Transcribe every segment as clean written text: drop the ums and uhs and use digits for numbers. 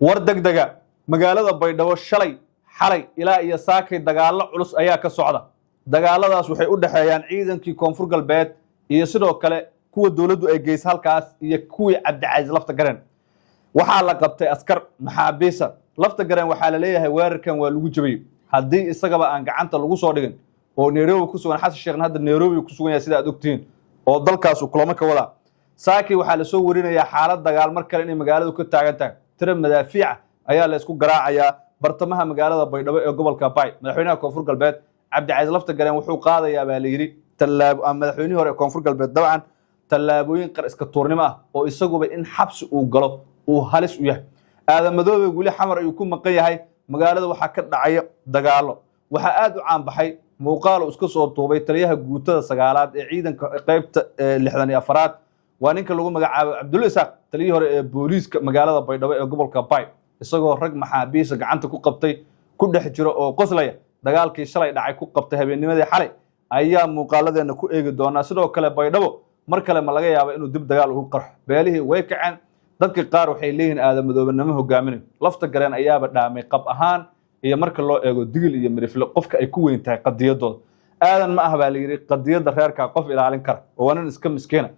war degdega magaalada Baydhabo shalay xalay ilaa iyo saakay dagaalo culus ayaa ka socda dagaaladaas waxay u dhaxeeyaan ciidankii koonfur galbeed iyo sidoo kale kuwa dawladdu ay geys halkaas iyo kuwii Cabdicasiis lafta gareen waxaa la qabtay askar maxaabiisa lafta gareen waxaa la leeyahay weerarkan waa lagu jabiyay haddii isagaba aan gacanta lagu soo dhigin oo Nairobi ku sugan xasan sheekhan hadda Nairobi ku sugan yahay sida aad ogtiin oo dalkaas uu kulamo ka wada saaki waxaa la soo warinayaa xaalad dagaal mar kale inay magaaladu ka taagan tahay tira madaafiic ayaa la isku garaacayaa bartamaha magaalada Baydhabo ee gobolka Bay madaxweynaha koonfur galbeed Cabdicasiis lafta gareen wuxuu qaadayaa baa la yiri talaabo madaxweynihii hore koonfur galbeed dabcan talaabooyin qar iska tuurnimo ah oo isaguba in xabsi uu galo uu halis u yahay aadamadoobe wali xamar ayuu ku maqan yahay magaalada waxa ka dhacay dagaalo waxa aad u caan baxay muuqaal uu iska soo duubay taliyaha guutada sagaalaad ee ciidanka qaybta 64aad waa ninka lagu magacaabo Cabdulla Isaaq taliyihii hore ee booliiska magaalada Baydhabo ee gobolka Bay isagoo rag maxaabiis gacanta ku qabtay ku dhex jiro oo qoslaya dagaalkii shalay dhacay ku qabtay habeennimadii xalay ayaa muuqaaladeena ku eegi doona sidoo kale Baydhabo mar kale ma laga yaabo inuu dib dagaal ugu qarxo beelihii way kaceen dadka qaar waxay leeyihiin aadamadoobanimo hogaaminay lafta gareen ayaaba dhaamay qab ahaan iyo marka loo eego digil iyo mirifle qofka ay ku weyn tahay qadiyadooda aadan ma ah baa la yiri qadiyada reerka qof ilaalin kara oo wanan iska miskiina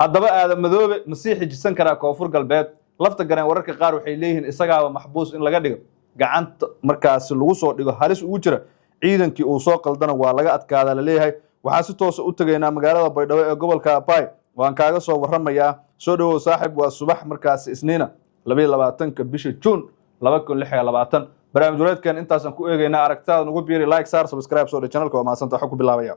haddaba aadamadoobe masiixi jisan kara koonfur galbeed lafta gareen wararka qaar waxay leeyihiin isagaaba maxbuus in laga dhigo gacanta markaas lagu soo dhigo halis ugu jira ciidankii uu soo qaldana waa laga adkaada la leeyahay waxaa si toos u tageynaa magaalada Baydhabo ee gobolka Bay waan kaaga soo warramayaa soo dhawow saaxiib waa subax markaas isniina 22 bisha June 2026 barnaamijyadeedkan intaas aan ku eegaynaa aragtaada nagu biiri like saar subscribe soo channelka waa maasanta waxa ku bilaabaya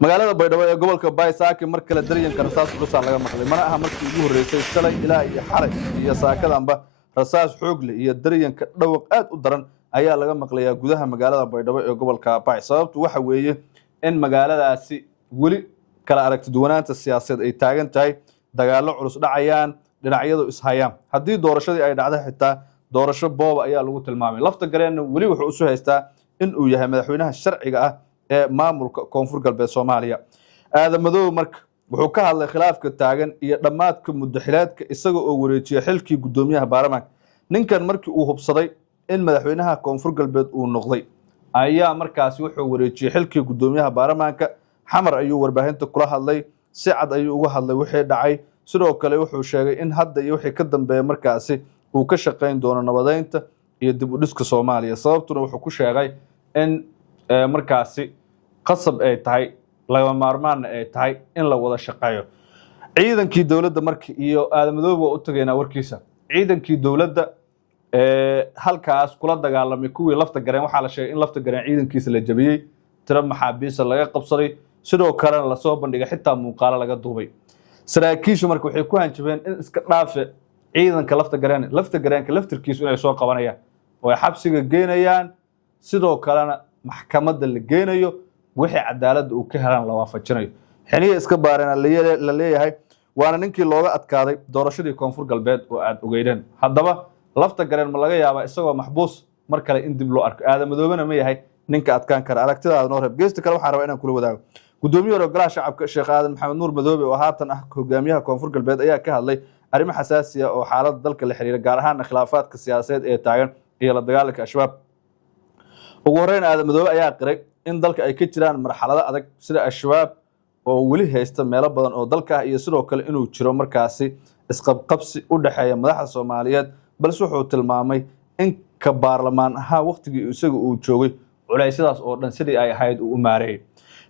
magaalada Baydhabo ee gobolka Bay saaki mar kale daryanka rasaas culus laga maqlay mana aha markii ugu horeysay shalay ilaa iyo xalay iyo saakadanba rasaas xoog leh iyo daryanka dhawaq aad u daran ayaa laga maqlayaa gudaha magaalada Baydhabo ee gobolka Bay sababtu waxa weeye in magaaladaasi wali kala aragti duwanaanta siyaasadeed ay taagan tahay dagaalo culus dhacayaan dhinacyadu is hayaan haddii doorashadii ay dhacdo xitaa doorasho booba ayaa lagu tilmaamay lafta gareen wali wuxuu isu haystaa in uu yahay madaxweynaha sharciga ah ee maamulka koonfur galbeed Soomaaliya aadamadoobe marka wuxuu ka hadlay khilaafka taagan iyo dhamaadka muddaxilaadka isaga oo wareejiyay xilkii gudoomiyaha baarlamaanka ninkan markii uu hubsaday in madaxweynaha koonfur galbeed uu noqday ayaa markaas wuxuu wareejiyay xilkii gudoomiyaha baarlamaanka xamar ayuu warbaahinta kula hadlay si cad ayuu uga hadlay wixii dhacay sidoo kale wuxuu sheegay in hadda iyo wixii ka dambeeyay markaasi uu ka shaqeyn doono nabadeynta iyo dib u dhiska Soomaaliya sababtuna wuxuu ku sheegay in markaasi qasab ay tahay laga maarmaan ay tahay in la wada shaqeeyo ciidankii dawladda markii iyo aadamadoobe u tageena warkiisa ciidankii dawladda halkaas kula dagaalamay kuwii lafta gareen waxa la sheegay in lafta gareen ciidankiisa la jabiyay tira maxaabiis laga qabsaday sidoo kale la soo bandhigay xitaa muuqaalo laga duubay saraakiishu marka waxay ku hanjabeen in iska dhaafe ciidanka lafta gareenka laftirkiisu inay soo qabanayaan oo ay xabsiga geenayaan sidoo kalena maxkamadda la geenayo wixii cadaalad uu ka helaan la waafajinayo xiniye iska baareen la leeyahay waana ninkii looga adkaaday doorashadii koonfur galbeed oo aad ogeydeen haddaba lafta gareen ma laga yaabaa isagoo maxbuus mar kale in dib loo arko aadamadoobena ma yahay ninka adkaan kara aragtidaada noo reeb geesta kale waxaan rabaa inaan kula wadaago gudoomiyaha golaha shacabka Sheekh Aadan Maxamed Nuur Madoobe oo haatan ah hogaamiyaha koonfur galbeed ayaa ka hadlay arrimo xasaasi ah oo xaaladda dalka la xiriira gaar ahaan khilaafaadka siyaasadeed ee taagan iyo la dagaalanka al-shabaab ugu horeyn aadamadoobe ayaa qiray in dalka ay ka jiraan marxalado adag sida al-shabaab oo wali haysta meelo badan oo dalka ah iyo sidoo kale inuu jiro markaasi isqabqabsi u dhaxeeya madaxda Soomaaliyeed balse wuxuu tilmaamay in ka baarlamaan ahaa waqtigii isaga uu joogay culaysyadaas oo dhan sidii ay ahayd uu u maareeyay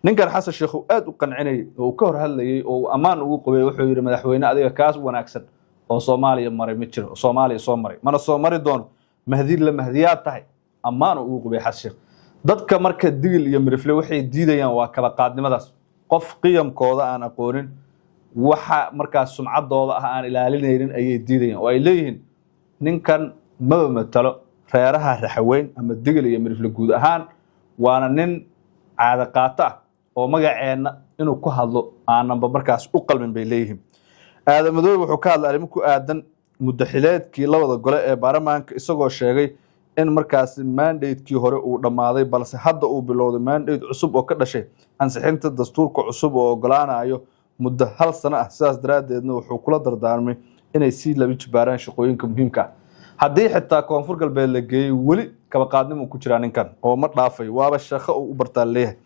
ninkan xasan sheekh aad u qancinay oo ka hor hadlayay oo amaan ugu qabay wuxuu yiri madaxweyne adiga kaas wanaagsan oo Soomaaliya maray ma jiro Soomaaliya soo maray mana soo mari doono mahdiid la mahdiyaad tahay amaan ugu qabay xasan sheekh dadka marka digil iyo mirifle waxay diidayaan waa kala qaadnimadaas qof qiyamkooda aan aqoonin waxa markaas sumcadooda ah aan ilaalinaynin ayay diidayaan oo ay leeyihiin ninkan ma matalo reeraha raxweyn ama digil iyo mirifle guud ahaan waana nin caada qaata ah oo magaceena inuu ku hadlo aananba markaas u qalmin bay leeyihiin aadamadoobe wuxuu ka hadlay arrimo ku aadan muddaxileedkii labada gole ee baarlamaanka isagoo sheegay in markaas mandate-kii hore uu dhamaaday balse hadda uu bilowday mandate cusub oo ka dhashay ansixinta dastuurka cusub oo ogolaanayo muddo hal sano ah sidaas daraadeedna wuxuu kula dardaarmay inay sii laba jibaaraan shaqooyinka muhiimka ah haddii xitaa koonfur galbeed la geeyey weli kaba qaadnimo ku jiraa ninkan oo ma dhaafay waaba shaqo uu u bartaa leeyahay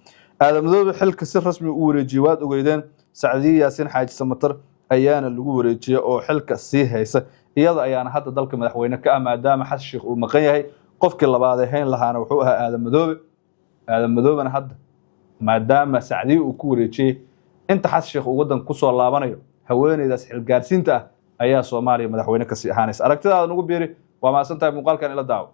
aadan madoobe xilka si rasmi u wareejiyey waad ogeydeen sacdiye yaasiin xaaji samatar ayaana lagu wareejiyey oo xilka sii haysa iyada ayaana hadda dalka madaxweyne ka ah maadaama xasan sheekh uu maqan yahay qofkii labaad ee hayn lahaana wuxuu ahaa aadan madoobena hadda maadaama sacdiye uu ku wareejiyey inta xasan sheekh uu waddanka ku soo laabanayo haweeneydaas xilgaarsiinta ah ayaa Soomaaliya madaxweyne ka sii ahaanaysa aragtidaada nagu biiri waa maasantahay muuqaalkan ila daawo